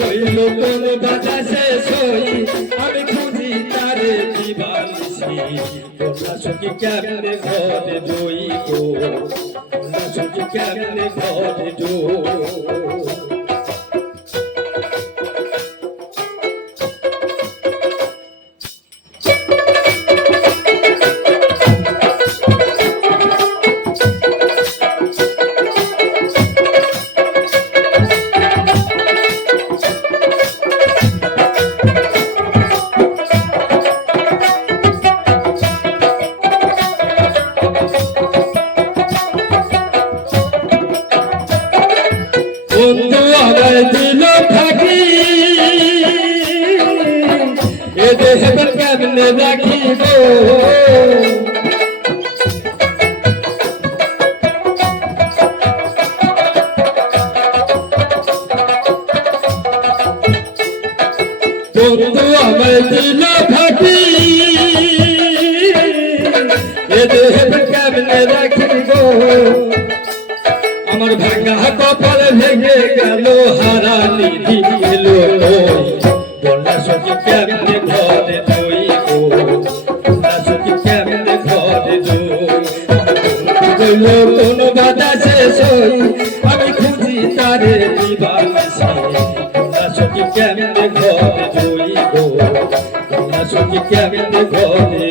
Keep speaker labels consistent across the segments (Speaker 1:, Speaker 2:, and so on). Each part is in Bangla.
Speaker 1: রইল কোন বাতাসে সই আমি খুঁজি তারে দিবানিসি তোমরা সখী কেমনে ঘরে গো তোমরা সখী কেমনে ঘরে জই রাখিব বন্ধু আমার দিল থাকি এ কেমনে রাখিব আমার ভাঙা কপাল ভেঙে গেল হারা নিধি এলো বন্যা সখী কেমনে জইল কোন বাতাসে সই, আমি খুঁজি তারে দিবাসে সখী কেমনে ঘরে জই গো সখী কেমনে ঘরে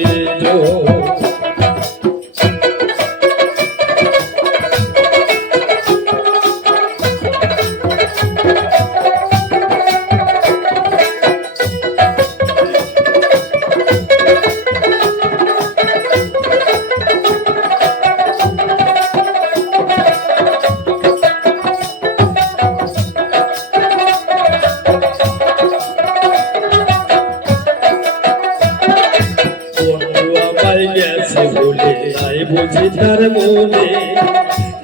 Speaker 1: বুঝি তার মনে,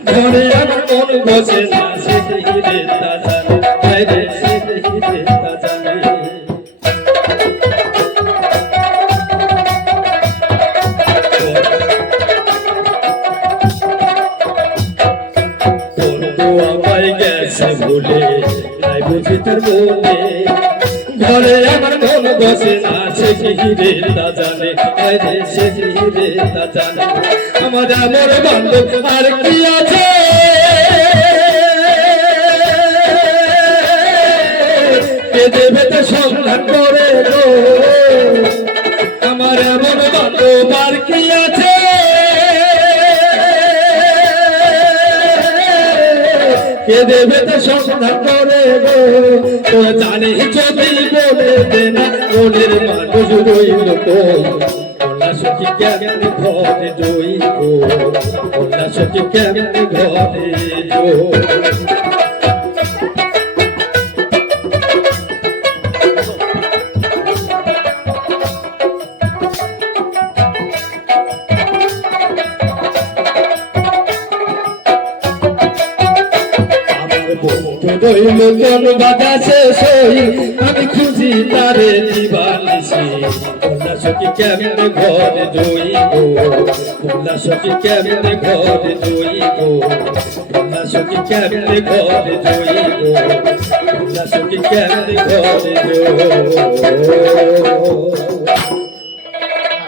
Speaker 1: ঘরে আমার মন বসে না সে হিরে আয় রে সে হিরে বন্ধু আমায় গেছে বলে আই বুঝি তার মনে ঘরে আমার মন বসে না সে কি হিরে তা জানে। আরে সে কি হিরে তা জানে। আমার আমার বান্ধব আর কি আছে? কে দেবে তো সন্ধান করে গো? আমার এমন কে দেবে তো করে গো। তো জানি যদি বলে দে না মনের মানুষ রইল তো সখী কেমন ঘরে জই গো। সখী কেমন ঘরে জই রইল কোন বাতাসে সই আমি খুঁজি তারে দিবানিসি বন্যা সখী কেমন ঘরে জই গো বন্যা সখী কেমন ঘরে জই গো বন্যা সখী কেমন ঘরে জই গো কেমন ঘরে জই